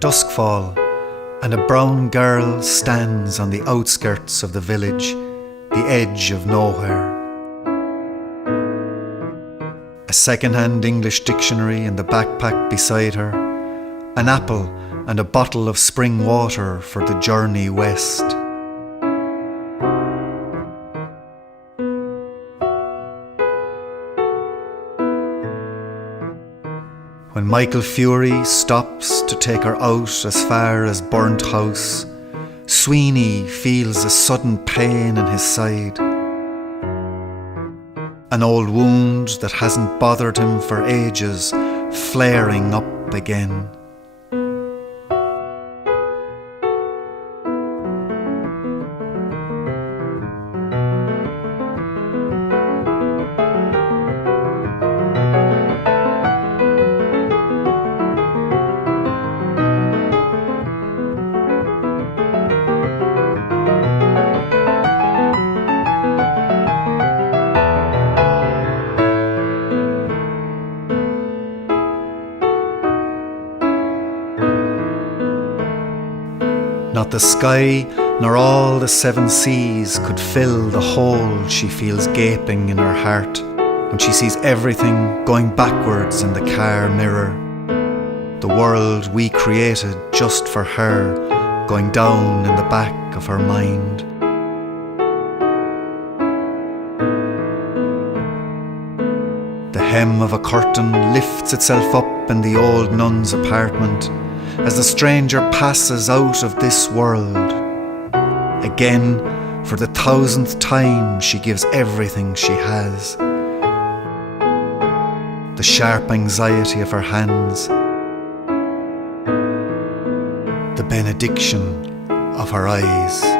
Duskfall, and a brown girl stands on the outskirts of the village, the edge of nowhere. A second-hand English dictionary in the backpack beside her, an apple and a bottle of spring water for the journey west. When Michael Fury stops to take her out as far as Burnt House, Sweeney feels a sudden pain in his side. An old wound that hasn't bothered him for ages, flaring up again. Not the sky nor all the seven seas could fill the hole she feels gaping in her heart when she sees everything going backwards in the car mirror. The world we created just for her going down in the back of her mind. The hem of a curtain lifts itself up in the old nun's apartment as the stranger passes out of this world. Again, for the 1000th time, she gives everything she has. The sharp anxiety of her hands, the benediction of her eyes.